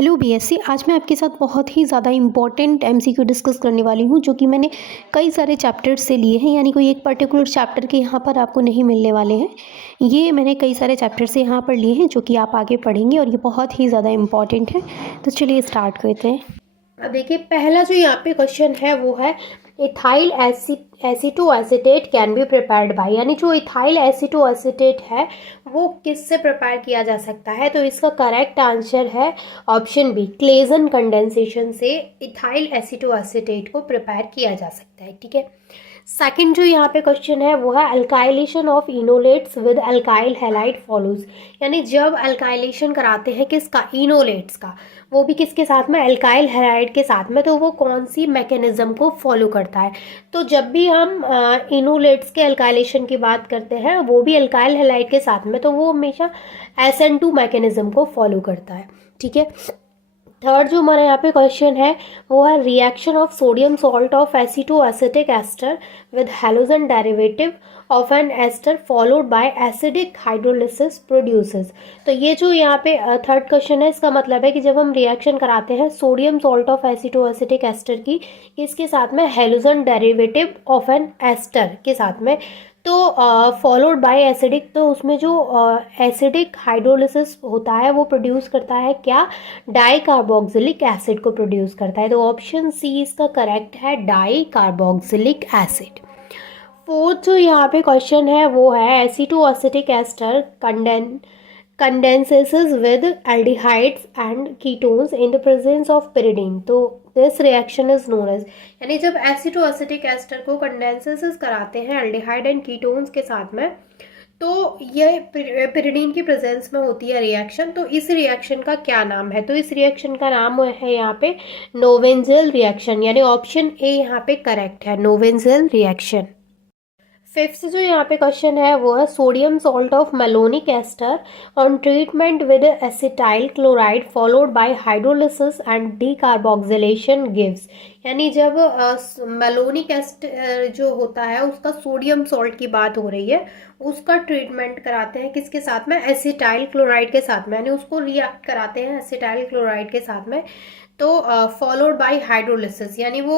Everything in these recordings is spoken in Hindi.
Hello BSc. आज मैं आपके साथ बहुत ही ज़्यादा इम्पॉर्टेंट एमसीक्यू डिस्कस करने वाली हूँ, जो कि मैंने कई सारे चैप्टर्स से लिए हैं। यानी कोई एक पर्टिकुलर चैप्टर के यहाँ पर आपको नहीं मिलने वाले हैं। ये मैंने कई सारे चैप्टर से यहाँ पर लिए हैं, जो कि आप आगे पढ़ेंगे और ये बहुत ही ज़्यादा इम्पॉर्टेंट है। तो चलिए स्टार्ट करते हैं। अब देखिए, पहला जो यहाँ पे क्वेश्चन है वो है ethyl acetoacetate can be prepared by, यानी जो इथाइल एसीटोएसीटेट है वो किससे प्रिपेयर किया जा सकता है। तो इसका करेक्ट आंसर है ऑप्शन बी, क्लेजन कंडेंसेशन से इथाइल एसीटोएसीटेट को प्रिपेयर किया जा सकता है। ठीक है। सेकंड जो यहाँ पे क्वेश्चन है वो है alkylation of enolates with alkyl halide follows, यानी जब अल्काइलेशन कराते हैं किसका, इनोलेट्स का, वो भी किसके साथ में, अल्काइल हैलाइड के साथ में, तो वो कौन सी मैकेनिज्म को फॉलो करता है। तो जब भी हम इनोलेट्स के अल्काइलेशन की बात करते हैं वो भी अल्काइल हैलाइड के साथ में, तो वो हमेशा SN2 मैकेनिज्म को फॉलो करता है। ठीक है। थर्ड जो हमारा यहाँ पे क्वेश्चन है वो है reaction of sodium salt of acetoacetic ester with halogen derivative of an ester followed by acidic hydrolysis produces. तो ये जो यहाँ पे थर्ड क्वेश्चन है, इसका मतलब है कि जब हम रिएक्शन कराते हैं sodium salt of acetoacetic ester की इसके साथ में halogen derivative of an ester के साथ में, तो फॉलोड बाय एसिडिक, तो उसमें जो एसिडिक हाइड्रोलिसिस होता है वो प्रोड्यूस करता है क्या, डाई कार्बोक्सिलिक एसिड को प्रोड्यूस करता है। तो ऑप्शन सी इसका करेक्ट है, डाई कार्बोक्सिलिक एसिड। फोर्थ जो यहाँ पे क्वेश्चन है वो है acetoacetic ester condenses with aldehydes and ketones in the presence of pyridine. तो this reaction is known as, यानी जब एसिटोएसिटिक एस्टर को कंडेंसेस कराते हैं एल्डिहाइड एंड कीटोन्स के साथ में, तो ये pyridine की प्रेजेंस में होती है रिएक्शन। तो इस रिएक्शन का क्या नाम है, तो इस रिएक्शन का नाम है यहाँ पे नोवेंजेल रिएक्शन, यानी ऑप्शन ए यहाँ पे करेक्ट है, नोवेंजेल रिएक्शन। फिफ्थ जो यहाँ पे क्वेश्चन है वो है sodium salt of malonic ester on treatment with acetyl chloride followed by hydrolysis and decarboxylation gives, यानी जब मेलोनिक एस्टर जो होता है उसका सोडियम सॉल्ट की बात हो रही है, उसका ट्रीटमेंट कराते हैं किसके साथ में, एसिटाइल क्लोराइड के साथ में, यानी उसको रिएक्ट कराते हैं एसिटाइल क्लोराइड के साथ में, तो फॉलोड बाय हाइड्रोलिसिस, यानी वो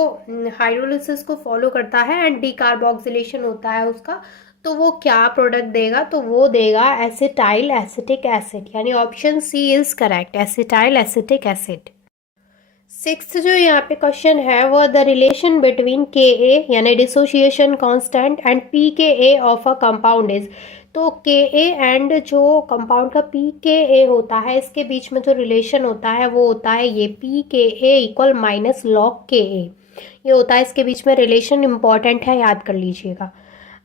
हाइड्रोलिसिस को फॉलो करता है एंड डीकार्बोक्सिलेशन होता है उसका, तो वो क्या प्रोडक्ट देगा, तो वो देगा एसिटाइल एसिटिक एसिड, यानी option C is correct, acetyl acetic acid. Sixth जो यहाँ पे क्वेश्चन है वो द रिलेशन बिटवीन Ka यानी dissociation constant and pKa of a compound is, तो Ka एंड जो कंपाउंड का pKa होता है इसके बीच में जो रिलेशन होता है वो होता है ये pKa equal minus log Ka, ये होता है इसके बीच में रिलेशन, इंपॉर्टेंट है, याद कर लीजिएगा।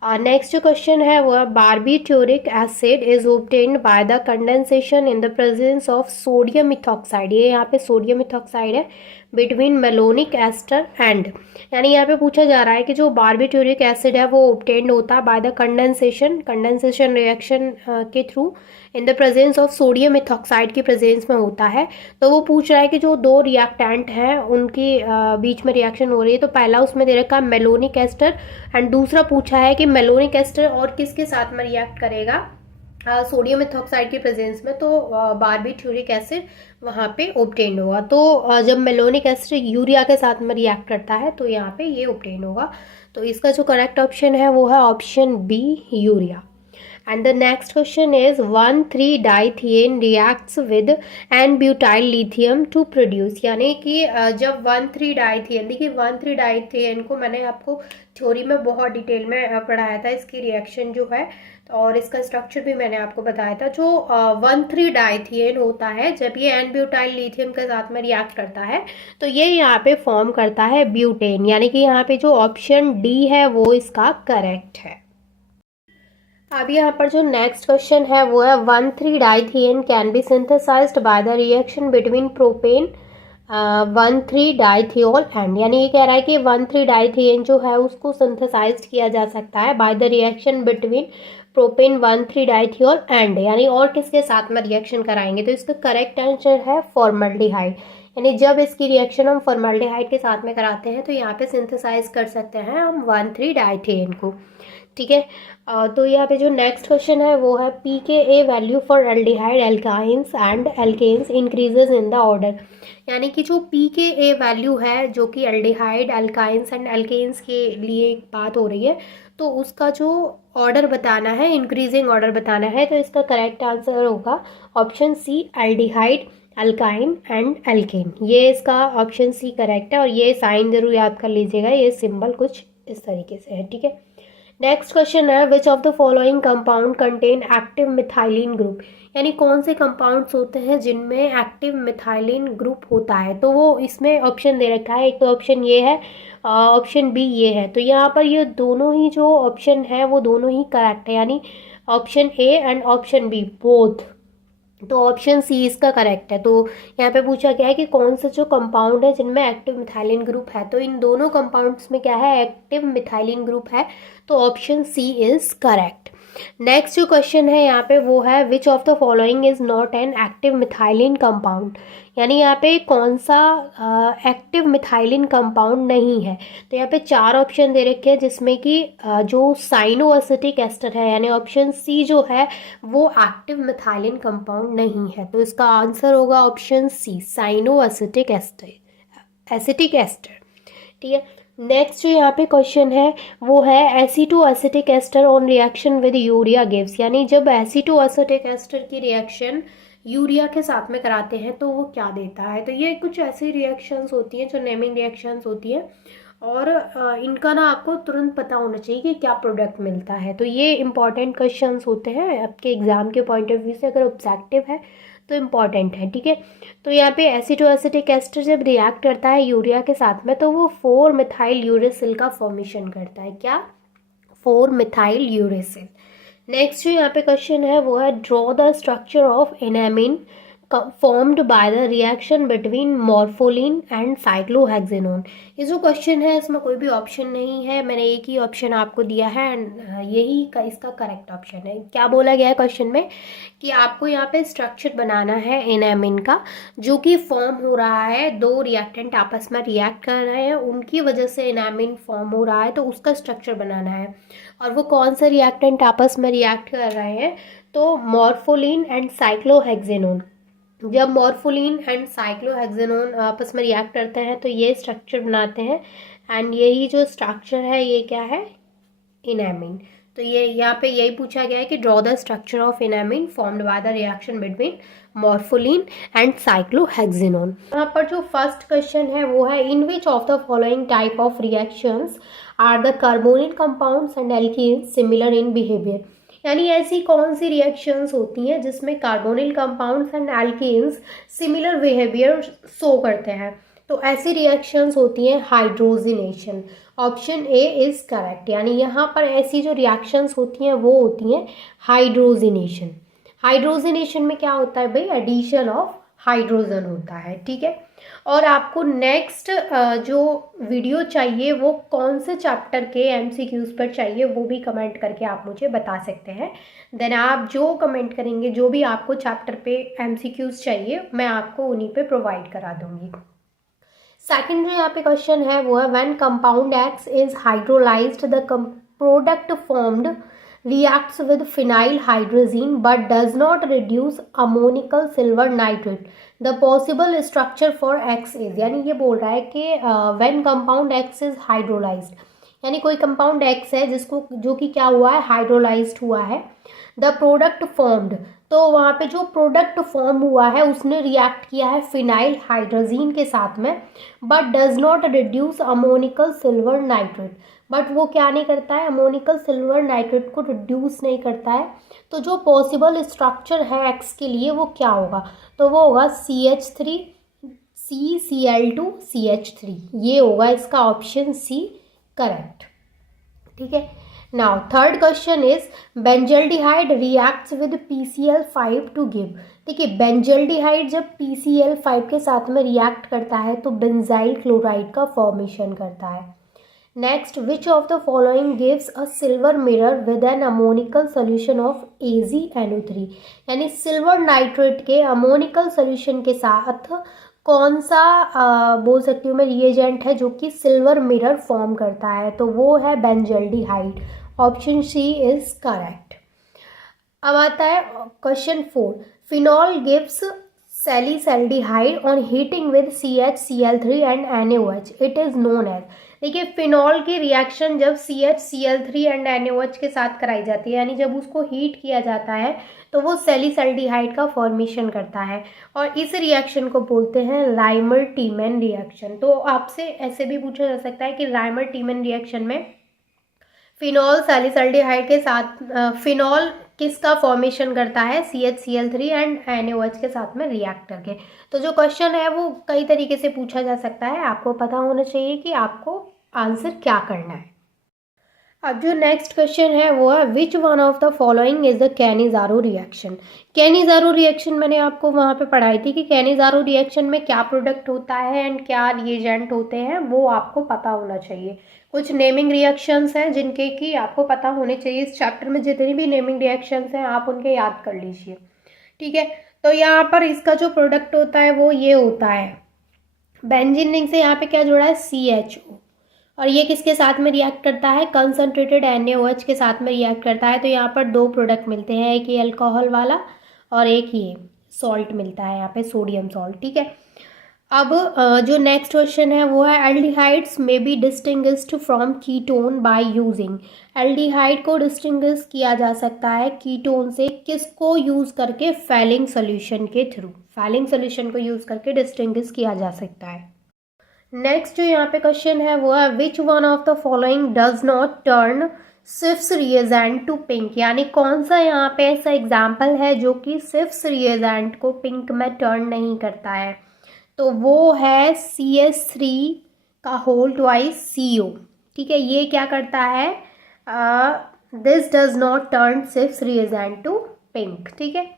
नेक्स्ट जो क्वेश्चन है वो barbituric acid is obtained by the condensation in the presence of sodium ethoxide, ये यहाँ पे सोडियम इथॉक्साइड है, बिटवीन मेलोनिक एस्टर एंड, यानी यहाँ पे पूछा जा रहा है कि जो बारबिट्यूरिक एसिड है वो ऑब्टेन्ड होता है बाय द कंडेंसेशन रिएक्शन के through in the presence of sodium ethoxide की प्रेजेंस में होता है। तो वो पूछ रहा है कि जो दो रिएक्टेंट हैं उनकी बीच में रिएक्शन हो रही है, तो पहला उसमें दे रखा है मेलोनिक एस्टर एंड दूसरा पूछा है कि मेलोनिक एस्टर और किसके साथ में रिएक्ट करेगा सोडियम इथॉक्साइड की प्रेजेंस में, तो बारबिट्यूरिक एसिड वहाँ पे ऑब्टेन होगा। तो जब मेलोनिक एसिड यूरिया के साथ में रिएक्ट करता है तो यहाँ पे ये ऑब्टेन होगा। तो इसका जो करेक्ट ऑप्शन है वो है option B, urea. And the next question is 1,3-diethane reacts with N-butyl lithium to produce, यानी कि जब 1,3-डाइथियन, देखिए 1,3-डाइथियन को मैंने आपको थ्योरी में बहुत डिटेल में पढ़ाया था, इसकी रिएक्शन जो है और इसका स्ट्रक्चर भी मैंने आपको बताया था। जो 1,3-डाइथियन होता है जब ये N-butyl lithium के साथ में रिएक्ट करता है तो ये यहाँ पे फॉर्म करता है ब्यूटेन, यानी कि यहाँ पे जो ऑप्शन डी है वो इसका करेक्ट है। अब यहाँ पर जो नेक्स्ट क्वेश्चन है वो है 1,3-डाइथियन can be synthesized by the reaction between propane 1,3-डाइथियोल एंड, यानी ये कह रहा है कि 1,3-डाइथियन जो है उसको सिंथेसाइज्ड किया जा सकता है by the reaction between propane 1,3-डाइथियोल एंड, यानी और किसके साथ में रिएक्शन कराएंगे, तो इसका करेक्ट आंसर है फॉर्मल्डिहाइड, यानी जब इसकी रिएक्शन हम फॉर्मल्डिहाइड के साथ में कराते हैं तो यहाँ पे सिंथेसाइज कर सकते हैं हम 1,3-डाइथियन को। ठीक है। तो यहाँ पे जो नेक्स्ट क्वेश्चन है वो है pKa value for aldehyde alkynes and alkenes increases in the order. यानी कि जो pKa वैल्यू है जो कि एल्डिहाइड एल्काइंस एंड एल्केन्स के लिए बात हो रही है, तो उसका जो ऑर्डर बताना है, इंक्रीजिंग ऑर्डर बताना है, तो इसका करेक्ट आंसर होगा option C, aldehyde alkyne and alkane. ये इसका ऑप्शन सी करेक्ट है, और ये साइन जरूर याद कर लीजिएगा, ये सिंबल कुछ इस तरीके से है, ठीक है। नेक्स्ट क्वेश्चन है which of the following compound contain active methylene group. यानी कौन से कंपाउंड्स होते हैं जिनमें एक्टिव मिथाइलिन ग्रुप होता है, तो वो इसमें ऑप्शन दे रखा है। एक तो ऑप्शन ये है, ऑप्शन बी ये है। तो यहाँ पर ये दोनों ही जो ऑप्शन है वो दोनों ही करेक्ट है, यानी option A and option B both. तो ऑप्शन सी इसका करेक्ट है। तो यहाँ पे पूछा गया है कि कौन से जो कंपाउंड है जिनमें एक्टिव मिथाइलिन ग्रुप है, तो इन दोनों कंपाउंड्स में क्या है, एक्टिव मिथाइलिन ग्रुप है। तो option C is correct. Next जो क्वेश्चन है यहाँ पे वो है which of the following is not an active methylene compound. यानी यहाँ पे कौन सा एक्टिव मिथाइलिन कंपाउंड नहीं है। तो यहाँ पे 4 ऑप्शन दे रखे हैं, जिसमें कि जो साइनो एसिटिक एस्टर है, यानी ऑप्शन सी जो है वो एक्टिव मिथाइलिन कंपाउंड नहीं है। तो इसका आंसर होगा option C, cyano acetic ester, acetic ester, ठीक है। नेक्स्ट जो यहाँ पे क्वेश्चन है वो है aceto acetic ester on reaction with urea gives. यानी जब एसिटो एसिटिक एस्टर की रिएक्शन यूरिया के साथ में कराते हैं तो वो क्या देता है। तो ये कुछ ऐसी रिएक्शंस होती हैं जो नेमिंग रिएक्शंस होती हैं, और इनका ना आपको तुरंत पता होना चाहिए कि क्या प्रोडक्ट मिलता है। तो ये इंपॉर्टेंट क्वेश्चंस होते हैं आपके एग्जाम के पॉइंट ऑफ व्यू से, अगर ऑब्जेक्टिव है तो इम्पॉर्टेंट है, ठीक है। तो यहाँ पे एसिटो एसिटिक एस्टर जब रिएक्ट करता है यूरिया के साथ में तो वो 4 मिथाइल यूरेसिल का फॉर्मेशन करता है। क्या? 4 मिथाइल यूरेसिल। नेक्स्ट जो यहाँ पे क्वेश्चन है वो है draw the structure of enamine formed by the reaction between morpholine and cyclohexanone। ये जो क्वेश्चन है इसमें कोई भी ऑप्शन नहीं है, मैंने एक ही ऑप्शन आपको दिया है एंड यही इसका करेक्ट ऑप्शन है। क्या बोला गया है क्वेश्चन में कि आपको यहाँ पे स्ट्रक्चर बनाना है एनामिन का, जो कि फॉर्म हो रहा है, 2 रिएक्टेंट आपस में रिएक्ट कर रहे हैं, उनकी वजह से एनामिन फॉर्म हो रहा है, तो उसका स्ट्रक्चर बनाना है। और वो कौन सा रिएक्टेंट आपस में रिएक्ट कर रहे हैं, तो मॉर्फोलिन एंड साइक्लोहेक्सेनोन। जब मॉर्फोलिन एंड साइक्लोहेक्सेनोन आपस में रिएक्ट करते हैं तो ये स्ट्रक्चर बनाते हैं, एंड यही जो स्ट्रक्चर है ये क्या है, एनामिन। तो ये यहाँ पे यही पूछा गया है कि draw the structure of enamine formed by the reaction between morpholine and cyclohexanone. यहाँ पर जो फर्स्ट क्वेश्चन है वो है in which of the following type of reactions are the carbonyl compounds and alkenes similar in behaviour. यानी ऐसी कौन सी रिएक्शंस होती हैं जिसमें carbonyl compounds and alkenes similar behaviour show करते हैं। तो ऐसी रिएक्शंस होती हैं hydrogenation. Option A is correct. यानी यहाँ पर ऐसी जो रिएक्शंस होती हैं वो होती हैं हाइड्रोजिनेशन। हाइड्रोजिनेशन में क्या होता है भाई, एडिशन ऑफ हाइड्रोजन होता है, ठीक है। और आपको नेक्स्ट जो वीडियो चाहिए वो कौन से चैप्टर के एमसीक्यूज पर चाहिए वो भी कमेंट करके आप मुझे बता सकते हैं। देन आप जो कमेंट करेंगे, जो भी आपको चैप्टर पे एमसीक्यूज चाहिए, मैं आपको उन्हीं पे प्रोवाइड करा दूंगी। सेकंड जो यहाँ पे क्वेश्चन है वो है when compound x is hydrolysed the product formed reacts with phenyl hydrazine but does not reduce ammonical silver nitrate, the possible structure for X is। यानी ये बोल रहा है कि when compound X is hydrolyzed, यानी कोई कंपाउंड X है जिसको जो कि क्या हुआ है, हाइड्रोलाइज्ड हुआ है। द प्रोडक्ट फॉर्म्ड, तो वहाँ पे जो प्रोडक्ट फॉर्म हुआ है उसने रिएक्ट किया है फिनाइल हाइड्रोजीन के साथ में, but does not reduce ammoniacal silver nitrate. But वो क्या नहीं करता है, अमोनिकल सिल्वर नाइट्रेट को रिड्यूस नहीं करता है। तो जो पॉसिबल स्ट्रक्चर है एक्स के लिए वो क्या होगा, तो वो होगा CH3 CCl2 CH3। ये होगा इसका ऑप्शन सी करेक्ट, ठीक है। Now third question is benzaldehyde reacts with PCl5 to give. देखिए बेंजल्डिहाइड जब PCl5 के साथ में रिएक्ट करता है तो बेंजाइल क्लोराइड का फॉर्मेशन करता है। Next, which of the following gives a silver mirror with an ammoniacal solution of AgNO3। यानी सिल्वर नाइट्रेट के अमोनिकल सोल्यूशन के साथ कौन सा बोल सकती हूँ मैं रिएजेंट है जो कि सिल्वर मिरर फॉर्म करता है, तो वो है benzaldehyde. Option C is correct. अब आता है question 4, phenol gives salicylaldehyde on heating with CHCl3 and NaOH, it is known as. देखिए फिनॉल की रिएक्शन जब CHCl3 एंड NaOH के साथ कराई जाती है, यानी जब उसको हीट किया जाता है तो वो सैलिसल्डिहाइड का फॉर्मेशन करता है और इस रिएक्शन को बोलते हैं लाइमर टीमैन रिएक्शन। तो आपसे ऐसे भी पूछा जा सकता है कि लाइमर टीमैन रिएक्शन में फिनॉल सैलिसल्डिहाइड के साथ फिनॉल किसका फॉर्मेशन करता है, CHCl3 एंड NaOH के साथ में रिएक्ट करके। तो जो क्वेश्चन है वो कई तरीके से पूछा जा सकता है, आपको पता होना चाहिए कि आपको आंसर क्या करना है। अब जो नेक्स्ट क्वेश्चन है वो है which one of the following is the Cannizzaro reaction. Cannizzaro reaction मैंने आपको वहाँ पे पढ़ाई थी कि कैनिज़ारो रिएक्शन में क्या प्रोडक्ट होता है एंड क्या रिएजेंट होते हैं, वो आपको पता होना चाहिए। कुछ नेमिंग रिएक्शंस हैं जिनके कि आपको पता होने चाहिए। इस चैप्टर में जितनी भी नेमिंग रिएक्शंस हैं आप उनके याद कर लीजिए, ठीक है। तो यहाँ पर इसका जो प्रोडक्ट होता है वो ये होता है, बेंजीन रिंग से यहाँ पे क्या जुड़ा है, CHO, और ये किसके साथ में रिएक्ट करता है, कंसनट्रेटेड NaOH के साथ में रिएक्ट करता है। तो यहाँ पर दो प्रोडक्ट मिलते हैं, एक ये अल्कोहल वाला और एक ये सॉल्ट मिलता है यहाँ पे, सोडियम सॉल्ट, ठीक है। अब जो नेक्स्ट क्वेश्चन है वो है एल्डिहाइड्स में be distinguished from ketone by using. Aldehyde को डिस्टिंग्विश किया जा सकता है कीटोन से, किसको यूज़ करके, फैलिंग सोल्यूशन के थ्रू। फैलिंग सोल्यूशन को यूज़ करके डिस्टिंग्विश किया जा सकता है। नेक्स्ट जो यहाँ पे क्वेश्चन है वो है which one of the following does not turn Schiff's reagent to pink, यानी कौन सा यहाँ पे ऐसा एग्जाम्पल है जो कि सिफ्स रिएजेंट को पिंक में टर्न नहीं करता है। तो वो है CH3 का होल ट्वाइस CO, ठीक है। ये क्या करता है, this does not turn Schiff's reagent to pink, ठीक है।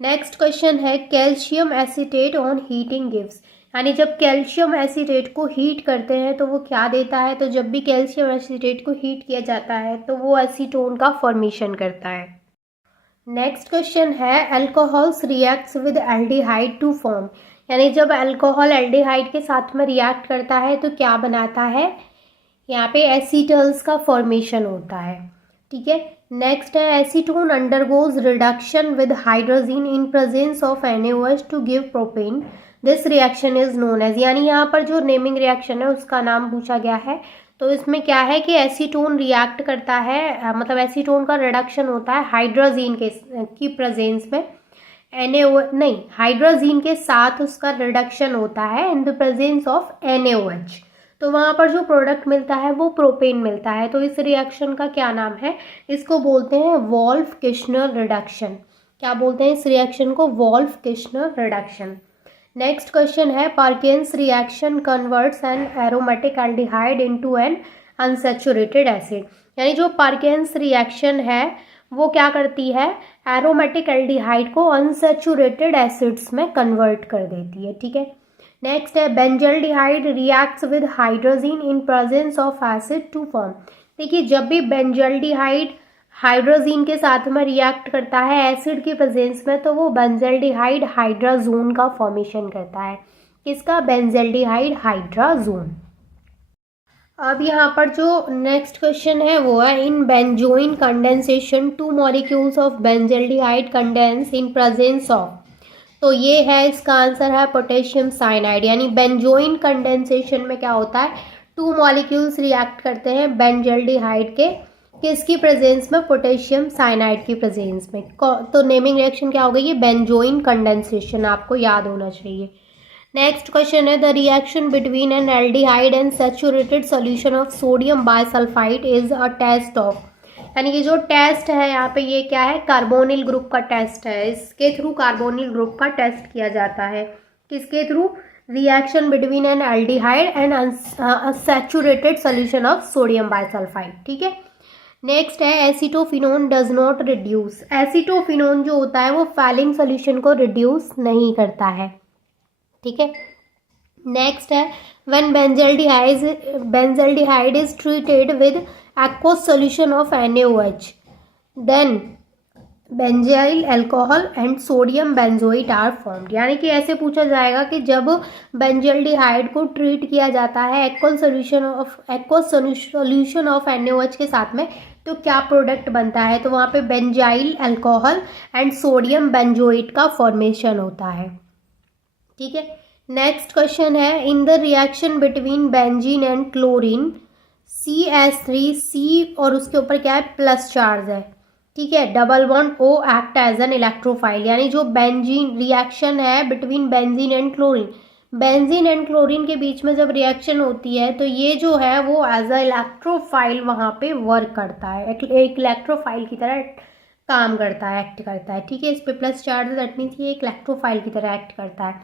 नेक्स्ट क्वेश्चन है calcium acetate on heating gives, यानी जब कैल्शियम एसीटेट को हीट करते हैं तो वो क्या देता है। तो जब भी कैल्शियम एसीटेट को हीट किया जाता है तो वो एसीटोन का फॉर्मेशन करता है। नेक्स्ट क्वेश्चन है alcohols reacts with aldehyde to form, यानी जब अल्कोहल एल्डिहाइड के साथ में रिएक्ट करता है तो क्या बनाता है, यहाँ पे एसीटल्स का फॉर्मेशन होता है, ठीक है। नेक्स्ट है acetone undergoes reduction with hydrogen in presence of NaOH to give propane, this reaction is known as, यानी यहाँ पर जो नेमिंग रिएक्शन है उसका नाम पूछा गया है। तो इसमें क्या है कि एसीटोन रिएक्ट करता है, मतलब एसीटोन का रिडक्शन होता है हाइड्रोजन की प्रेजेंस में, हाइड्रोजन के साथ उसका रिडक्शन होता है in the presence of NaOH। तो वहाँ पर जो प्रोडक्ट मिलता है वो प्रोपेन मिलता है। तो इस रिएक्शन का क्या नाम है, इसको बोलते हैं वॉल्फ किश्नर रिडक्शन। क्या बोलते हैं इस रिएक्शन को, Wolff Kishner reduction. Next question है Perkin's reaction converts an aromatic aldehyde into an unsaturated acid, यानी जो पार्किन्स रिएक्शन है वो क्या करती है, एरोमेटिक एल्डिहाइड को अनसैचुरेटेड एसिड्स में कन्वर्ट कर देती है, ठीक है। नेक्स्ट है benzaldehyde reacts with hydrogen in presence of acid to form. देखिए जब भी बेंजल्डिहाइड हाइड्रोजन के साथ में रिएक्ट करता है एसिड की प्रेजेंस में तो वो बेंजल्डिहाइड हाइड्राजोन का फॉर्मेशन करता है, किसका, बेंजल्डिहाइड हाइड्राजोन। अब यहाँ पर जो नेक्स्ट क्वेश्चन है वो है in benzoin condensation two molecules of benzaldehyde condense in presence of, तो ये है इसका आंसर है पोटेशियम साइनाइड। यानी बेंजोइन कंडेंसेशन में क्या होता है, टू मॉलिक्यूल्स रिएक्ट करते हैं बेंजल्डिहाइड के, किसकी प्रेजेंस में, पोटेशियम साइनाइड की प्रेजेंस में। तो नेमिंग रिएक्शन क्या हो गई, ये बेंजोइन कंडेंसेशन, आपको याद होना चाहिए। नेक्स्ट क्वेश्चन है the reaction between an aldehyde and saturated solution of sodium bisulphite is a test of, यानी कि जो टेस्ट है यहाँ पे ये क्या है, कार्बोनिल ग्रुप का टेस्ट है। इसके थ्रू कार्बोनिल ग्रुप का टेस्ट किया जाता है, किसके through, reaction between an aldehyde and saturated solution of sodium bisulphide, ठीक है। नेक्स्ट है acetophenone does not reduce, acetophenone जो होता है वो फैलिंग सोल्यूशन को रिड्यूस नहीं करता है, ठीक है। नेक्स्ट है when benzaldehyde is treated with aqueous solution of NaOH then benzyl alcohol and sodium benzoate are formed. यानी कि ऐसे पूछा जाएगा कि जब बेंजल्डिहाइड को ट्रीट किया जाता है एक्वस सोल्यूशन ऑफ NaOH के साथ में, तो क्या प्रोडक्ट बनता है, तो वहाँ पे benzyl alcohol and sodium benzoate का फॉर्मेशन होता है। ठीक है, नेक्स्ट क्वेश्चन है, in the reaction between benzene and chlorine CH3 और उसके ऊपर क्या है, प्लस चार्ज है। ठीक है, double bond O act as an electrophile. यानी जो बेंजीन रिएक्शन है between benzene and chlorine, benzene and chlorine के बीच में जब रिएक्शन होती है तो ये जो है वो एज अ इलेक्ट्रोफाइल वहाँ पे वर्क करता है, एक इलेक्ट्रोफाइल की तरह काम करता है, एक्ट करता है। ठीक है, इस पे प्लस चार्ज दैट मीन्स ये एक इलेक्ट्रोफाइल की तरह एक्ट करता है।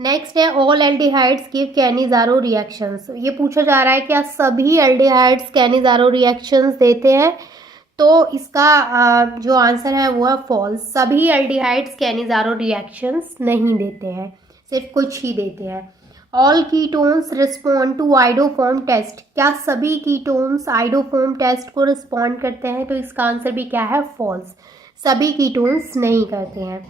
नेक्स्ट है, all aldehydes give Cannizzaro reactions. ये पूछा जा रहा है क्या सभी एल्डिहाइड्स कैनिजारो रिएक्शंस देते हैं, तो इसका जो आंसर है वो है फॉल्स। सभी एल्डिहाइड्स कैनिजारो रिएक्शंस नहीं देते हैं, सिर्फ कुछ ही देते हैं। All ketones respond to iodoform test. क्या सभी कीटोन्स आइडोफॉर्म टेस्ट को रिस्पॉन्ड करते हैं, तो इसका आंसर भी क्या है, फॉल्स। सभी कीटोन्स नहीं करते हैं।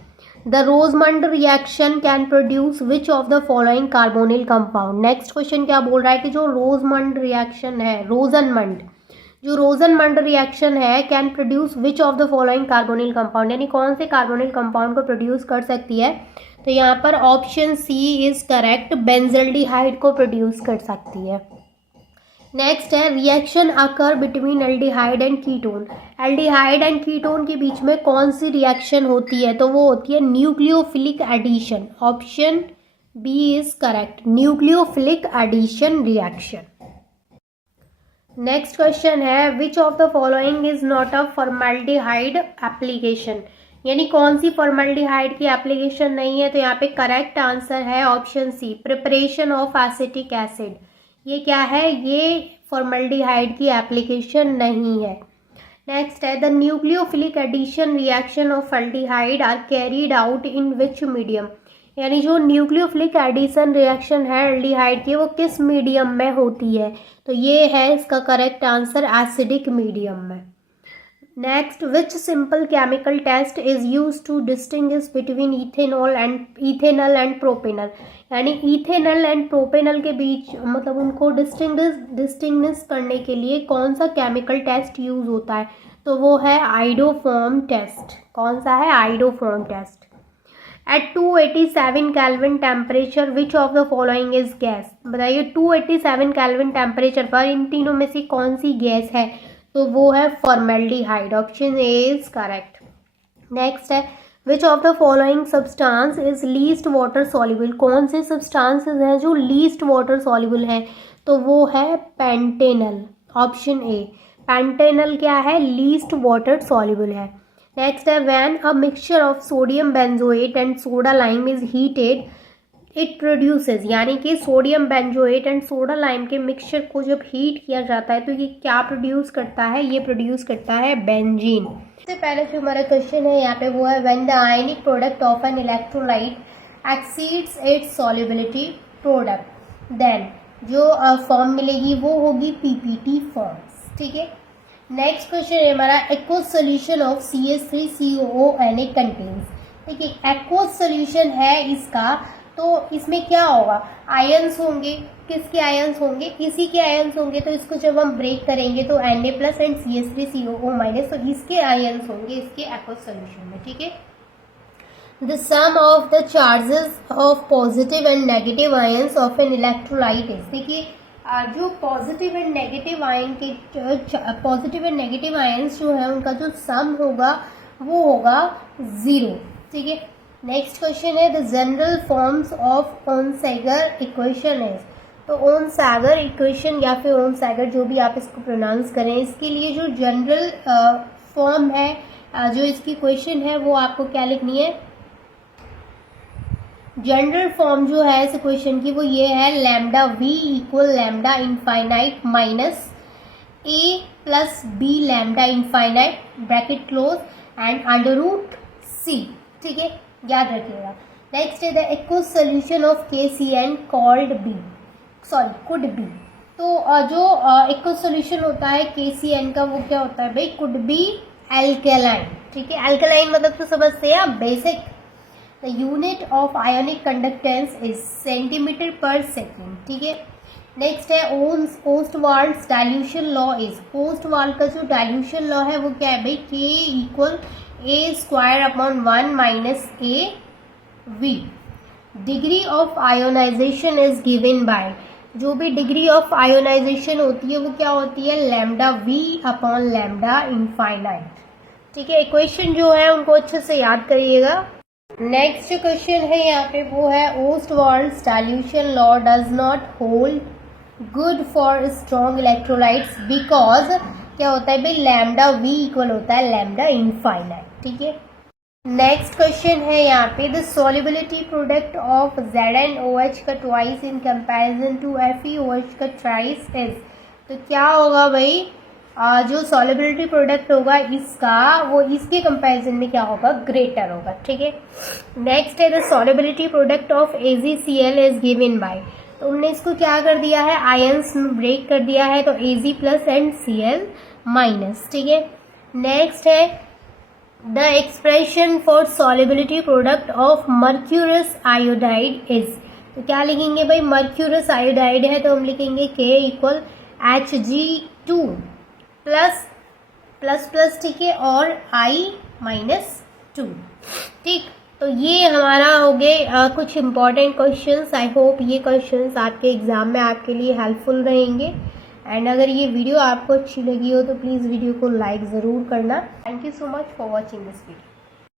The Rosenmund reaction can produce which of the following carbonyl compound. Next question क्या बोल रहा है कि जो रोजमंड रिएक्शन है, जो रोजनमंड रिएक्शन है can produce which of the following carbonyl compound, यानी कौन से कार्बोनिल कंपाउंड को प्रोड्यूस कर सकती है, तो यहाँ पर option C is correct, benzaldehyde को प्रोड्यूस कर सकती है। नेक्स्ट है, reaction occur between aldehyde and ketone. Aldehyde and ketone के बीच में कौन सी रिएक्शन होती है, तो वो होती है nucleophilic addition. Option B is correct, nucleophilic addition reaction. Next question है, which of the following is not a formaldehyde application. यानी कौन सी फॉर्मल्डिहाइड की एप्लीकेशन नहीं है, तो यहाँ पे करेक्ट आंसर है option C, preparation of acetic acid. ये क्या है, ये फॉर्मल्डिहाइड की एप्लीकेशन नहीं है। नेक्स्ट है, the nucleophilic addition reaction of aldehyde are carried out in which medium. यानी जो न्यूक्लियोफिलिक एडिशन रिएक्शन है एल्डिहाइड की, वो किस मीडियम में होती है, तो ये है इसका करेक्ट आंसर, एसिडिक मीडियम में। Next, which simple chemical test is use to distinguish between ethanol and propanal. यानी इथेनॉल एंड प्रोपेनल के बीच, मतलब उनको डिस्टिंग्विश करने के लिए कौन सा केमिकल टेस्ट यूज होता है, तो वो है आइडोफॉर्म टेस्ट। कौन सा है, iodoform test. At 287 kelvin temperature which of the following is gas. बताइए 287 केल्विन टेम्परेचर पर इन तीनों में से कौन सी गैस है, तो वो है formaldehyde. Option A is correct. Next है, which of the following substance is least water soluble. कौन से सब्सटेंसेस हैं जो लीस्ट वाटर सॉल्युबल हैं, तो वो है पेंटेनल। ऑप्शन ए, पेंटेनल क्या है, लीस्ट वाटर सॉल्युबल है। नेक्स्ट है, when a mixture of sodium benzoate and soda lime is heated it produces. यानी कि sodium benzoate and soda lime के मिक्सचर को जब हीट किया जाता है तो ये क्या प्रोड्यूस करता है, ये प्रोड्यूस करता है बेंजीन। सबसे पहले जो हमारा क्वेश्चन है यहाँ पे वो है, when the ionic product of an electrolyte exceeds its solubility product, then जो फॉर्म मिलेगी वो होगी पीपीटी फॉर्म्स। ठीक है, नेक्स्ट क्वेश्चन है हमारा, aqueous solution of CH3COONA contains. देखिए एक्वस सोल्यूशन है इसका, तो इसमें क्या होगा, आयंस होंगे। किसके आयंस होंगे, इसी के आयंस होंगे। तो इसको जब हम ब्रेक करेंगे तो Na+ एंड CH3COO-, तो इसके आयंस होंगे इसके एक्वस सोल्यूशन में। ठीक है, the sum of the charges of positive and negative ions of an electrolyte is. देखिए जो पॉजिटिव एंड नेगेटिव आयंस जो है उनका जो सम होगा वो होगा 0। ठीक है, नेक्स्ट क्वेश्चन है, the general forms of Onsager equation is. तो ओनसैगर इक्वेशन या फिर ओनसैगर, जो भी आप इसको प्रोनाउंस करें, इसके लिए जो जनरल फॉर्म है, जो इसकी इक्वेशन है वो आपको क्या लिखनी है, जनरल फॉर्म जो है इस इक्वेशन की वो ये है, lambda V equal lambda infinite minus A plus B lambda infinite bracket close and under root C. ठीक है, याद रखिएगा। नेक्स्ट है the aqueous solution of KCN called B, sorry could be. तो जो एक्वस सोल्यूशन होता है KCN का वो क्या होता है भाई, कुड बी एल्केलाइन, ठीक है। एल्केलाइन मतलब तो समझते हैं आप, basic. The unit of ionic conductance is centimetre पर सेकेंड, ठीक है। नेक्स्ट है Ostwald's dilution law is, Ostwald का जो डाइल्यूशन लॉ है वो क्या है भाई, K equal a square upon 1 minus a v. Degree of ionisation is given by, जो भी डिग्री ऑफ आयोनाइजेशन होती है वो क्या होती है, lambda v upon lambda infinite, ठीक है। इक्वेशन जो है उनको अच्छे से याद करिएगा। नेक्स्ट क्वेश्चन है यहाँ पे, वो है Ostwald's dilution law does not hold good for strong electrolytes because क्या होता है भाई, लैम्डा वी इक्वल होता है लैम्डा इनफाइनाइट, ठीक है। नेक्स्ट क्वेश्चन है यहाँ पे, the solubility product of ZnOH का twice in comparison to FeOH का थ्राइस इज, तो क्या होगा भाई, जो सॉल्युबिलिटी प्रोडक्ट होगा इसका, वो इसके कंपैरिजन में क्या होगा, ग्रेटर होगा, ठीक है। नेक्स्ट है, the solubility product of AgCl is given bye, तो हमने इसको क्या कर दिया है, आयंस ब्रेक कर दिया है, तो Ag plus and Cl minus, ठीक है। नेक्स्ट है, the expression for solubility product of mercurous iodide is, तो क्या लिखेंगे भाई, मर्क्यूरस आयोडाइड है तो हम लिखेंगे K equal Hg2 plus plus plus, ठीक है, और I माइनस 2, ठीक। तो ये हमारा हो गए कुछ इंपॉर्टेंट क्वेश्चंस। आई होप ये क्वेश्चंस आपके एग्जाम में आपके लिए हेल्पफुल रहेंगे। एंड अगर ये वीडियो आपको अच्छी लगी हो तो प्लीज़ वीडियो को लाइक ज़रूर करना। Thank you so much for watching this video.